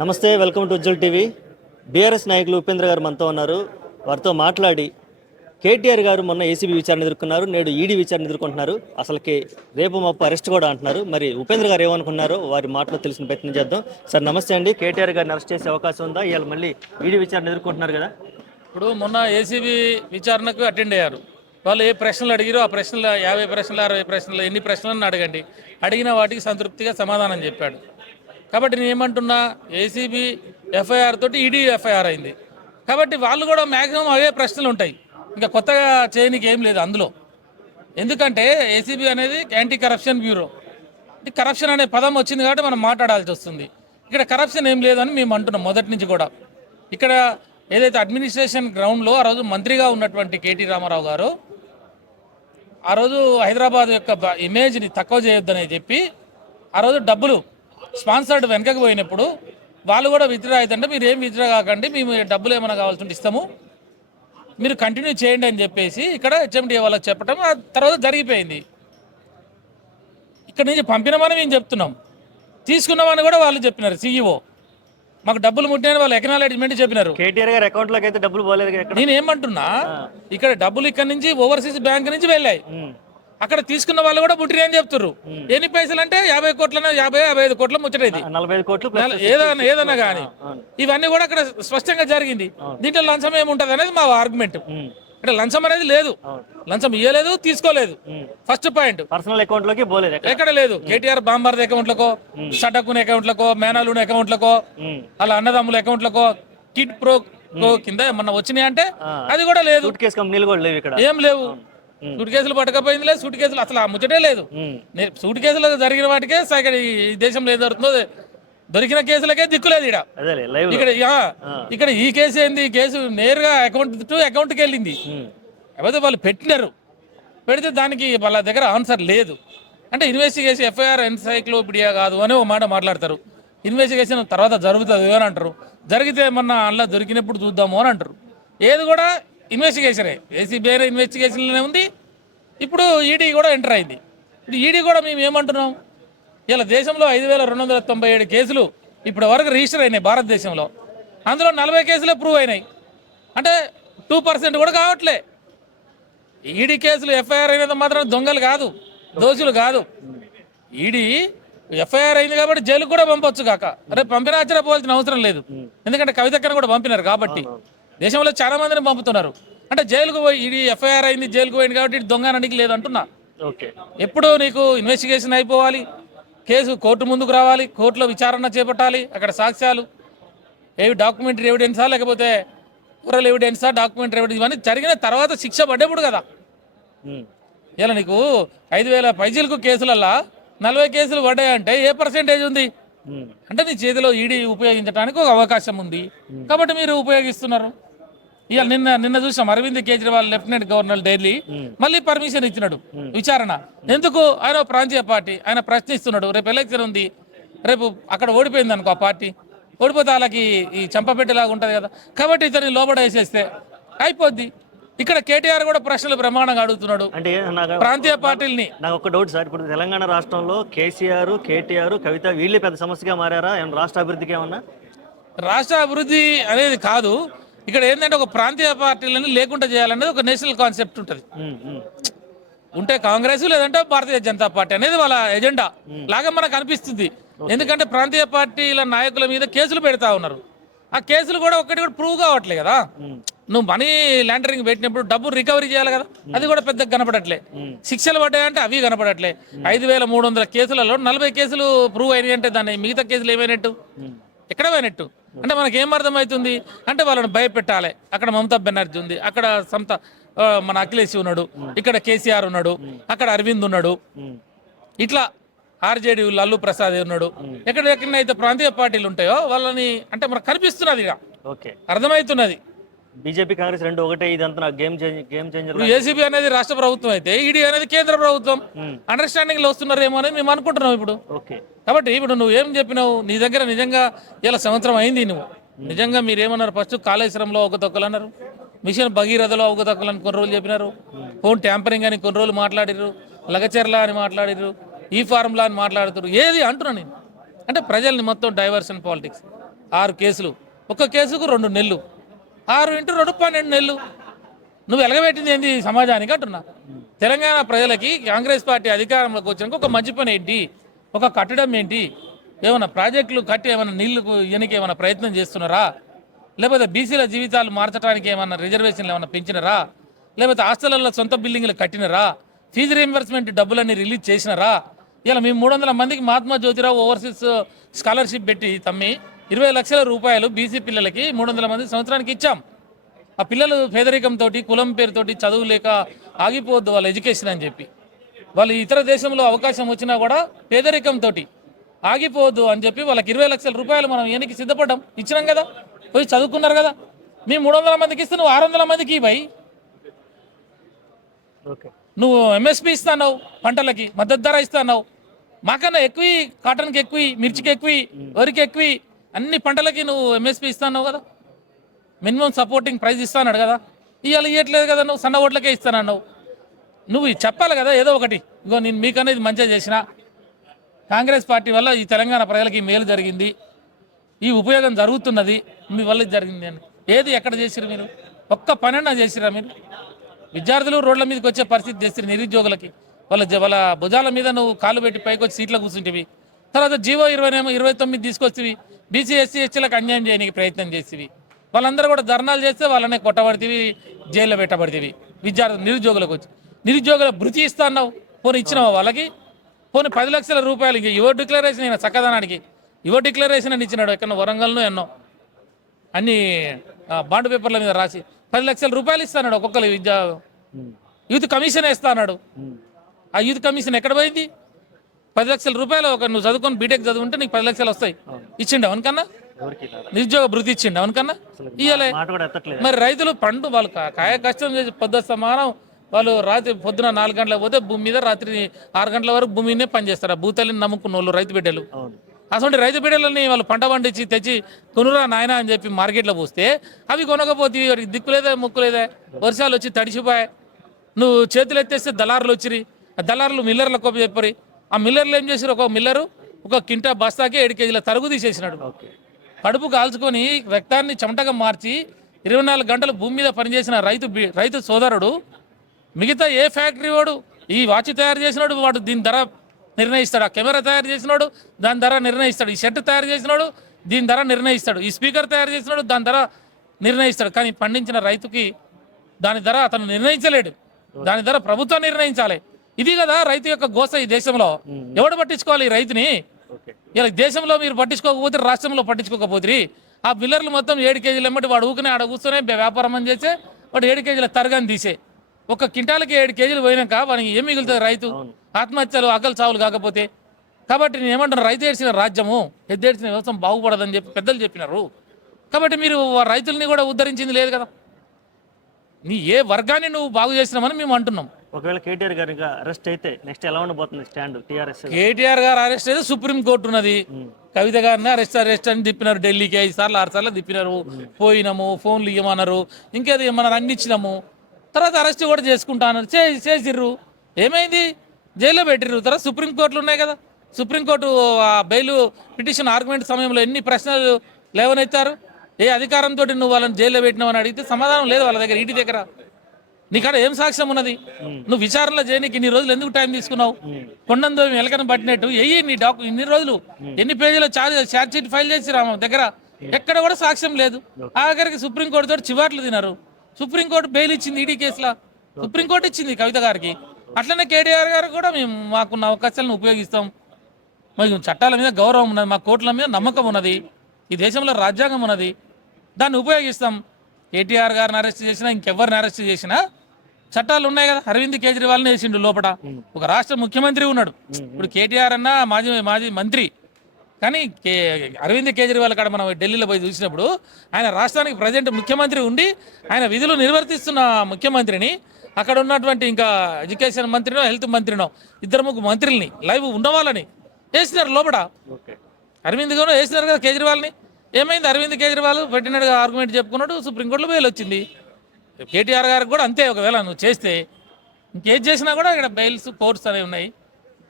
నమస్తే, welcome to Ujjwal TV. BRS నాయకులు ఉపేంద్ర గారు మనతో ఉన్నారు. వారితో మాట్లాడి కేటీఆర్ గారు మొన్న ఏసీబీ విచారణ ఎదుర్కొన్నారు, నేడు ఈడీ విచారణ ఎదుర్కొంటున్నారు. అసలుకి రేపు మాపు అరెస్ట్ కూడా అంటున్నారు. మరి ఉపేంద్ర గారు ఏమనుకున్నారో వారి మాటలో తెలిసిన ప్రయత్నం చేద్దాం. సార్ నమస్తే అండి. కేటీఆర్ గారిని అరెస్ట్ చేసే అవకాశం ఉందా? ఇవాళ మళ్ళీ ఈడీ విచారణ ఎదుర్కొంటున్నారు కదా. ఇప్పుడు మొన్న ఏసీబీ విచారణకు అటెండ్ అయ్యారు. వాళ్ళు ఏ ప్రశ్నలు అడిగారో ఆ ప్రశ్నలు 50 ప్రశ్నలు 60 ప్రశ్నలు ఎన్ని ప్రశ్నలను అడగండి, అడిగిన వాటికి సంతృప్తిగా సమాధానం చెప్పాడు. కాబట్టి నేను ఏమంటున్నా, ఏసీబీ ఎఫ్ఐఆర్ తోటి ఈడీ ఎఫ్ఐఆర్ అయింది కాబట్టి వాళ్ళు కూడా మ్యాక్సిమం అవే ప్రశ్నలు ఉంటాయి. ఇంకా కొత్తగా చేయనికి ఏం లేదు అందులో. ఎందుకంటే ఏసీబీ అనేది యాంటీ కరప్షన్ బ్యూరో. ఈ కరప్షన్ అనే పదం వచ్చింది కాబట్టి మనం మాట్లాడాల్సి వస్తుంది. ఇక్కడ కరప్షన్ ఏం లేదని మేము అంటున్నాం మొదటి నుంచి కూడా. ఇక్కడ ఏదైతే అడ్మినిస్ట్రేషన్ గ్రౌండ్లో ఆ రోజు మంత్రిగా ఉన్నటువంటి కేటీ రామారావు గారు ఆ రోజు హైదరాబాద్ యొక్క ఇమేజ్ని తక్కువ చేయొద్దని చెప్పి ఆ రోజు డబ్బులు స్పాన్సర్డ్ వెనకకు పోయినప్పుడు వాళ్ళు కూడా విత్డ్రా అవుతుంటే మీరు ఏం విత్డ్రా కాకండి, మేము డబ్బులు ఏమైనా కావాల్సి ఉంటే ఇస్తాము, మీరు కంటిన్యూ చేయండి అని చెప్పేసి ఇక్కడ హెచ్ఎండిఏ వాళ్ళకి చెప్పడం ఆ తర్వాత జరిగిపోయింది. ఇక్కడ నుంచి పంపినామని మేము చెప్తున్నాం, తీసుకున్నామని కూడా వాళ్ళు చెప్పినారు. సీఈఓ మాకు డబ్బులు ముట్టాయని వాళ్ళు ఎకనాలెడ్జ్మెంట్ చెప్పినారు. కేటీఆర్ గారు అకౌంట్ లోకి అయితే డబ్బులు పోలేదు. నేను ఏమంటున్నా, ఇక్కడ డబ్బులు ఇక్కడ నుంచి ఓవర్సీస్ బ్యాంక్ నుంచి వెళ్ళాయి, అక్కడ తీసుకున్న వాళ్ళు కూడా ముట్టిరి అని చెప్తారు. ఎన్ని పైసలు అంటే 50 కోట్ల 55 కోట్ల ముచ్చటది, 45 కోట్లు ఏదన్నా కానీ ఇవన్నీ కూడా అక్కడ స్పష్టంగా జరిగింది. దీంట్లో లంచం ఏముంటది అనేది మా ఆర్గ్యుమెంట్. ఇక్కడ లంచం అనేది లేదు, లంచం ఇవ్వలేదు, తీసుకోలేదు. ఫస్ట్ పాయింట్ పర్సనల్ అకౌంట్ లోకి పోలేదు, ఎక్కడ లేదు. కేటీఆర్ బాంబార్ది అకౌంట్లకో, సడకున్ అకౌంట్లకో, మేనాలూన్ అకౌంట్లకో, అలా అన్నదమ్ముల అకౌంట్లకో, కిడ్ ప్రో కింద ఏమన్నా వచ్చినాయి అంటే అది కూడా లేదు. ఏం లేవు. సూట్ కేసులు పట్టకపోయింది లేదు, సూట్ కేసులు అసలు ఆ ముచ్చటే లేదు. సూట్ కేసులు జరిగిన వాటికే ఈ దేశంలో ఏం జరుగుతుందో దొరికిన కేసులకే దిక్కులేదు. ఇక్కడ ఈ కేసు ఏంది, ఈ కేసు నేరుగా అకౌంట్ టు అకౌంట్కి వెళ్ళింది. అయితే వాళ్ళు పెట్టినారు, పెడితే దానికి వాళ్ళ దగ్గర ఆన్సర్ లేదు. అంటే ఇన్వెస్టిగేషన్ ఎఫ్ఐఆర్ ఎన్సైక్లోపీడియా కాదు అని ఒక మాట మాట్లాడతారు. ఇన్వెస్టిగేషన్ తర్వాత జరుగుతుంది అని అంటారు. జరిగితే ఏమన్నా అందులో దొరికినప్పుడు చూద్దాము అని అంటారు. ఏది కూడా ఇన్వెస్టిగేషనే, ఏసీబీ ఇన్వెస్టిగేషన్లోనే ఉంది. ఇప్పుడు ఈడీ కూడా ఎంటర్ అయింది. ఇప్పుడు ఈడీ కూడా మేము ఏమంటున్నాం, ఇలా దేశంలో 5297 కేసులు ఇప్పటి వరకు రిజిస్టర్ అయినాయి భారతదేశంలో. అందులో 40 కేసులే ప్రూవ్ అయినాయి. అంటే 2% కూడా కావట్లే. ఈడీ కేసులు ఎఫ్ఐఆర్ అయినంత మాత్రం దొంగలు కాదు, దోషులు కాదు. ఈడీ ఎఫ్ఐఆర్ అయింది కాబట్టి జైలుకు కూడా పంపొచ్చు కాక, రేపు పంపినా ఆశ్చర్యపోవాల్సిన అవసరం లేదు. ఎందుకంటే కవితక్కను కూడా పంపినారు కాబట్టి. దేశంలో చాలా మందిని పంపుతున్నారు. అంటే జైలుకు పోయి ఈడీ ఎఫ్ఐఆర్ అయింది, జైలుకు పోయింది కాబట్టి దొంగనడానికి లేదంటున్నా. ఎప్పుడు నీకు ఇన్వెస్టిగేషన్ అయిపోవాలి, కేసు కోర్టు ముందుకు రావాలి, కోర్టులో విచారణ చేపట్టాలి. అక్కడ సాక్ష్యాలు ఏవి, డాక్యుమెంటరీ ఎవిడెన్సా లేకపోతే ఓరల్ ఎవిడెన్సా, డాక్యుమెంటరీ ఎవిడెన్స్, ఇవన్నీ జరిగిన తర్వాత శిక్ష పడ్డప్పుడు కదా. ఇలా నీకు 5000 పైజీలకు కేసులల్లా 40 కేసులు పడ్డాయంటే ఏ పర్సెంటేజ్ ఉంది అంటే నీ చేతిలో ఈడీ ఉపయోగించడానికి ఒక అవకాశం ఉంది కాబట్టి మీరు ఉపయోగిస్తున్నారు. ఇక నిన్న చూసాం, అరవింద్ కేజ్రీవాల్ లెఫ్టినెంట్ గవర్నర్ ఢిల్లీ మళ్ళీ పర్మిషన్ ఇచ్చినాడు విచారణ. ఎందుకు? ఆయన ప్రాంతీయ పార్టీ, ఆయన ప్రశ్నిస్తున్నాడు. రేపు ఎలక్షన్ ఉంది, రేపు అక్కడ ఓడిపోయింది అనుకో ఆ పార్టీ, ఓడిపోతే వాళ్ళకి ఈ చంపపెట్టేలాగా ఉంటుంది కదా. కాబట్టి ఇతన్ని లోపల వేసేస్తే అయిపోద్ది. ఇక్కడ కేటీఆర్ కూడా ప్రశ్నలు బ్రహ్మాండంగా అడుగుతున్నాడు అంటే ప్రాంతీయ పార్టీలని. నాకు ఒక డౌట్ సార్, ఇప్పుడు తెలంగాణ రాష్ట్రంలో కేసీఆర్, కేటీఆర్, కవిత వీళ్ళే పెద్ద సమస్యగా మారారా రాష్ట్ర అభివృద్ధికి? ఏమన్నా రాష్ట్ర అభివృద్ధి అనేది కాదు, ఇక్కడ ఏంటంటే ఒక ప్రాంతీయ పార్టీలను లేకుండా చేయాలనేది ఒక నేషనల్ కాన్సెప్ట్ ఉంటుంది. ఉంటే కాంగ్రెస్ లేదంటే భారతీయ జనతా పార్టీ అనేది వాళ్ళ ఎజెండా లాగా మనకు అనిపిస్తుంది. ఎందుకంటే ప్రాంతీయ పార్టీల నాయకుల మీద కేసులు పెడతా ఉన్నారు. ఆ కేసులు కూడా ఒక్కటి కూడా ప్రూవ్ కావట్లే కదా. నువ్వు మనీ లాండరింగ్ పెట్టినప్పుడు డబ్బు రికవరీ చేయాలి కదా, అది కూడా పెద్దగా కనపడట్లే. శిక్షలు పడ్డాయంటే అవి కనపడట్లే. 5300 కేసులలో 40 కేసులు ప్రూవ్ అయినాయి అంటే దాన్ని మిగతా కేసులు ఏమైనట్టు, ఎక్కడ పోయినట్టు? అంటే మనకి ఏం అర్థమవుతుంది అంటే వాళ్ళని భయపెట్టాలి. అక్కడ మమతా బెనర్జీ ఉంది, అక్కడ మన అఖిలేష్ ఉన్నాడు, ఇక్కడ కేసీఆర్ ఉన్నాడు, అక్కడ అరవింద్ ఉన్నాడు, ఇట్లా ఆర్జేడీ లల్లు ప్రసాద్ ఉన్నాడు. ఎక్కడెక్కడైతే ప్రాంతీయ పార్టీలు ఉంటాయో వాళ్ళని అంటే మనకు కనిపిస్తున్నది, ఇక అర్థమవుతున్నది. బీజేపీ కాంగ్రెస్ రెండు ఒకటే, ఇదంతా గేమ్ చేంజర్. ఏసీబీ అనేది రాష్ట్ర ప్రభుత్వం అయితే ఈడీ అనేది కేంద్ర ప్రభుత్వం. అండర్స్టాండింగ్ లో వస్తున్నారేమో అని మేము అనుకుంటున్నాం ఇప్పుడు. కాబట్టి ఇప్పుడు నువ్వు ఏం చెప్పినావు, నీ దగ్గర నిజంగా ఇలా సంవత్సరం అయింది, నువ్వు నిజంగా మీరేమన్నారు? ఫస్ట్ కాళేశ్వరంలో అవకతవకలు అన్నారు, మిషన్ భగీరథలో అవకతవకలని కొన్ని రోజులు చెప్పినారు, ఫోన్ ట్యాంపరింగ్ అని కొన్ని రోజులు మాట్లాడిరు, లగచర్ల అని మాట్లాడిరు, ఈ ఫార్ములా అని మాట్లాడుతారు. ఏది అంటున్నా నేను అంటే ప్రజల్ని మొత్తం డైవర్షన్ పాలిటిక్స్ 6 కేసులు, ఒక్క కేసుకు 2 నెలలు, 6 × 2 12 నెలలు. నువ్వు ఎలగబెట్టింది ఏంది సమాజానికి అంటున్నా. తెలంగాణ ప్రజలకి కాంగ్రెస్ పార్టీ అధికారంలోకి వచ్చినాక ఒక మంచి పని ఏంటి, ఒక కట్టడం ఏంటి, ఏమైనా ప్రాజెక్టులు కట్టి ఏమైనా నీళ్లు ఇయనికి ఏమైనా ప్రయత్నం చేస్తున్నారా, లేకపోతే బీసీల జీవితాలు మార్చడానికి ఏమైనా రిజర్వేషన్లు ఏమైనా పెంచినారా, లేకపోతే హాస్టళ్లలో సొంత బిల్డింగ్లు కట్టినరా, ఫీజు రీయింబర్స్మెంట్ డబ్బులన్నీ రిలీజ్ చేసినారా? ఇలా మేము 300 మందికి మహాత్మా జ్యోతిరావు ఓవర్సీస్ స్కాలర్షిప్ పెట్టి తమ్మి 20 లక్షల రూపాయలు బీసీ పిల్లలకి 300 మంది సంవత్సరానికి ఇచ్చాం. ఆ పిల్లలు పేదరికంతో కులం పేరుతోటి చదువు లేక ఆగిపోవద్దు వాళ్ళ ఎడ్యుకేషన్ అని చెప్పి, వాళ్ళు ఇతర దేశంలో అవకాశం వచ్చినా కూడా పేదరికంతో ఆగిపోవద్దు అని చెప్పి వాళ్ళకి 20 లక్షల రూపాయలు మనం ఏనికి సిద్ధపడ్డాం, ఇచ్చినాం కదా, పోయి చదువుకున్నారు కదా. మేము 300 మందికి ఇస్తే నువ్వు 600 మందికి ఇవ్వయి. నువ్వు ఎంఎస్పీ ఇస్తావు, పంటలకి మద్దతు ధర ఇస్తావు, మాకన్నా ఎక్కువ, కాటన్కి ఎక్కువ, మిర్చికి ఎక్కువ, వరికి ఎక్కువ, అన్ని పంటలకి నువ్వు ఎంఎస్పీ ఇస్తావు కదా, మినిమం సపోర్టింగ్ ప్రైస్ ఇస్తాన్నాడు కదా. ఇవాళ ఇవ్వట్లేదు కదా, నువ్వు సన్న ఓట్లకే ఇస్తానన్నావు. నువ్వు చెప్పాలి కదా ఏదో ఒకటి, ఇగో నేను మీకనేది మంచిగా చేసిన, కాంగ్రెస్ పార్టీ వల్ల ఈ తెలంగాణ ప్రజలకి మేలు జరిగింది, ఈ ఉపయోగం జరుగుతున్నది, మీ వల్ల జరిగింది అని. ఏది ఎక్కడ చేసిరు మీరు? ఒక్క పనన్నా చేసిరా మీరు? విద్యార్థులు రోడ్ల మీదకి వచ్చే పరిస్థితి చేస్తారు, నిరుద్యోగులకి వాళ్ళ భుజాల మీద నువ్వు కాలు పెట్టి పైకి వచ్చి సీట్లో కూర్చుంటివి. తర్వాత జీవో 29 తీసుకొచ్చివి, బీసీ ఎస్సీ ఎస్టీలకు అన్యాయం చేయడానికి ప్రయత్నం చేసేవి. వాళ్ళందరూ కూడా ధర్నాలు చేస్తే వాళ్ళనే కొట్టబడితేవి, జైల్లో పెట్టబడితేవి. విద్యార్థులు నిరుద్యోగులకు వచ్చి నిరుద్యోగుల భృతి ఇస్తా అన్నావు, పోనీ ఇచ్చినావా వాళ్ళకి? పోనీ 10 లక్షల రూపాయలు ఇంక యువ డిక్లరేషన్ అయినా చక్కదనానికి యువ డిక్లరేషన్ అని ఇచ్చినాడు, ఎక్కడ వరంగల్ను ఎన్నో అన్ని బాండ్ పేపర్ల మీద రాసి 10 లక్షల రూపాయలు ఇస్తాడు ఒక్కొక్కరు. యూత్ కమిషన్ వేస్తా అన్నాడు, ఆ యూత్ కమిషన్ ఎక్కడ పోయింది? 10 లక్షల రూపాయలు ఒక నువ్వు చదువుకొని బీటెక్ చదువుకుంటే నీకు 10 లక్షలు వస్తాయి, ఇచ్చిండు అవనికన్నా? నిరుద్యోగ భృతి ఇచ్చిండు అవనికన్నా? ఇయ్యలే. మరి రైతులు పండు వాళ్ళు కాయ కష్టం చేసి పొద్దు సమానం వాళ్ళు రాత్రి పొద్దున 4 గంటలకు పోతే భూమి మీద రాత్రి 6 గంటల వరకు భూమి మీదే పనిచేస్తారు. ఆ భూతల్ని నమ్ముకున్న వాళ్ళు రైతు బిడ్డలు. అసలు రైతు బిడ్డలని వాళ్ళు పంట పండించి తెచ్చి కొనురా నాయన అని చెప్పి మార్కెట్లో పోస్తే అవి కొనకపోతే దిక్కులేదా ముక్కులేదా, వర్షాలు వచ్చి తడిసిపోయాయి. నువ్వు చేతులు ఎత్తేస్తే దళారులు వచ్చిరి, ఆ దళారులు మిల్లర్ల కోపి చెప్పరి. ఆ మిల్లర్లు ఏం చేసారు, ఒక మిల్లరు ఒక కింటా బస్తాకే 7 కేజీల తరుగు తీసేసినాడు. కడుపు కాల్చుకొని రక్తాన్ని చెమటగా మార్చి 24 గంటలు భూమి మీద పనిచేసిన రైతు సోదరుడు మిగతా ఏ ఫ్యాక్టరీ వాడు ఈ వాచ్ తయారు చేసినాడు వాడు దీని ధర నిర్ణయిస్తాడు, ఆ కెమెరా తయారు చేసినాడు దాని ధర నిర్ణయిస్తాడు, ఈ షర్ట్ తయారు చేసినాడు దీని ధర నిర్ణయిస్తాడు, ఈ స్పీకర్ తయారు చేసినాడు దాని ధర నిర్ణయిస్తాడు. కానీ పండించిన రైతుకి దాని ధర అతను నిర్ణయించలేడు, దాని ధర ప్రభుత్వం నిర్ణయించాలి. ఇది కదా రైతు యొక్క గోస ఈ దేశంలో. ఎవడు పట్టించుకోవాలి ఈ రైతుని? ఇలా దేశంలో మీరు పట్టించుకోకపోతే రాష్ట్రంలో పట్టించుకోకపోతే ఆ బిల్లర్లు మొత్తం 7 కేజీలు ఎమ్మటి వాడు ఊకునే ఆడ కూర్చొనే వ్యాపారం అని చేస్తే వాడు 7 కేజీల తరగని తీసే. ఒక క్వింటాలకి 7 కేజీలు పోయినాక వానికి ఏం మిగులుతుంది? రైతు ఆత్మహత్యలు ఆకలి చావులు కాకపోతే. కాబట్టి నేను ఏమంటున్నా, రైతు ఏడ్చిన రాజ్యము ఎద్దేడ్చిన వ్యవసాయం బాగుపడదని చెప్పి పెద్దలు చెప్పినారు. కాబట్టి మీరు రైతుల్ని కూడా ఉద్ధరించింది లేదు కదా. నీ ఏ వర్గాన్ని నువ్వు బాగు చేసినామని మేము అంటున్నాం. ఒకవేళ కేటీఆర్ గారు అరెస్ట్ అయితే నెక్స్ట్ ఎలా ఉండబోతుంది స్టాండ్ టీఆర్ఎస్? కేటీఆర్ గారు అరెస్ట్ అయితే సుప్రీం కోర్టు ఉన్నది. కవిత గారిని అరెస్ట్ అని తిప్పినారు, ఢిల్లీకి 5 సార్లు 6 సార్లు తిప్పినారు. పోయినాము, ఫోన్లు ఇవ్వమన్నారు, ఇంకేదో ఇవ్వమన్నారు, అన్ని ఇచ్చినాము. తర్వాత అరెస్ట్ కూడా చేసుకుంటాను చేసిర్రు. ఏమైంది? జైల్లో పెట్టిర్రు. తర్వాత సుప్రీంకోర్టులు ఉన్నాయి కదా, సుప్రీంకోర్టు బెయిల్ పిటిషన్ ఆర్గ్యుమెంట్ సమయంలో ఎన్ని ప్రశ్నలు లేవనెత్తారు. ఏ అధికారంతో నువ్వు వాళ్ళని జైల్లో పెట్టినావని అడిగితే సమాధానం లేదు వాళ్ళ దగ్గర, ఇంటి దగ్గర. నీకాడ ఏం సాక్ష్యం ఉన్నది? నువ్వు విచారణలో చేయడానికి ఇన్ని రోజులు ఎందుకు టైం తీసుకున్నావు? కొండందో ఎలకను పట్టినట్టు నీ ఇన్ని రోజులు ఎన్ని పేజీలో ఛార్జ్ షీట్ ఫైల్ చేసిరా దగ్గర? ఎక్కడ కూడా సాక్ష్యం లేదు. ఆఖరికి సుప్రీంకోర్టు తోటి చివాట్లు తిన్నారు. సుప్రీంకోర్టు బెయిల్ ఇచ్చింది ఈడీ కేసులో, సుప్రీంకోర్టు ఇచ్చింది కవిత గారికి. అట్లనే కేటీఆర్ గారు కూడా మేము మాకున్న అవకాశాలను ఉపయోగిస్తాం. మరి చట్టాల మీద గౌరవం ఉన్నది, మా కోర్టుల మీద నమ్మకం ఉన్నది, ఈ దేశంలో రాజ్యాంగం ఉన్నది, దాన్ని ఉపయోగిస్తాం. కేటీఆర్ గారిని అరెస్ట్ చేసినా ఇంకెవరిని అరెస్ట్ చేసినా చట్టాలు ఉన్నాయి కదా. అరవింద్ కేజ్రీవాల్ని వేసిండు లోపల, ఒక రాష్ట్ర ముఖ్యమంత్రి ఉన్నాడు. ఇప్పుడు కేటీఆర్ అన్న మాజీ మంత్రి, కానీ అరవింద్ కేజ్రీవాల్ కాడ మనం ఢిల్లీలో పోయి చూసినప్పుడు ఆయన రాష్ట్రానికి ప్రజెంట్ ముఖ్యమంత్రి ఉండి ఆయన విధులు నిర్వర్తిస్తున్న ముఖ్యమంత్రిని, అక్కడ ఉన్నటువంటి ఇంకా ఎడ్యుకేషన్ మంత్రినో హెల్త్ మంత్రినో 2-3 మంత్రుల్ని లైవ్ ఉన్న వాళ్ళని వేసినారు లోపల. అరవింద్ గారు వేసినారు కదా కేజ్రీవాల్ని. ఏమైంది? అరవింద్ కేజ్రీవాల్ పెట్టినట్టుగా ఆర్గ్యుమెంట్ చెప్పుకున్నాడు, సుప్రీంకోర్టులో బెయిల్ వచ్చింది. కేటీఆర్ గారికి కూడా అంతే. ఒకవేళ నువ్వు చేస్తే ఇంకేం చేసినా కూడా ఇక్కడ బెయిల్స్ కోర్ట్స్ అనేవి ఉన్నాయి.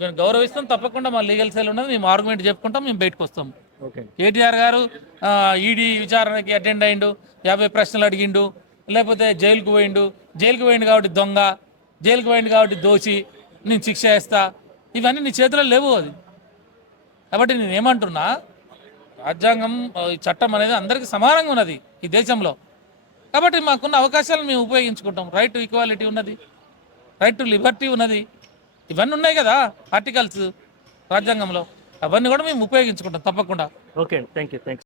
మేము గౌరవిస్తాం, తప్పకుండా మా లీగల్ సెల్ ఉన్నది, మేము ఆర్గ్యుమెంట్ చెప్పుకుంటాం, మేము బయటకు వస్తాం. ఓకే. కేటీఆర్ గారు ఈడీ విచారణకి అటెండ్ అయిండు, 50 ప్రశ్నలు అడిగిండు, లేకపోతే జైలుకు పోయిండు కాబట్టి దొంగ, జైలుకు పోయిండు కాబట్టి దోషి, నేను శిక్ష వేస్తా, ఇవన్నీ నీ చేతిలో లేవు. అది కాబట్టి నేనేమంటున్నా, రాజ్యాంగం ఈ చట్టం అనేది అందరికీ సమానంగా ఉన్నది ఈ దేశంలో. కాబట్టి మాకున్న అవకాశాలు మేము ఉపయోగించుకుంటాం. రైట్ టు ఈక్వాలిటీ ఉన్నది, రైట్ టు లిబర్టీ ఉన్నది, ఇవన్నీ ఉన్నాయి కదా ఆర్టికల్స్ రాజ్యాంగంలో, అవన్నీ కూడా మేము ఉపయోగించుకుంటాం తప్పకుండా. Okay, thank you.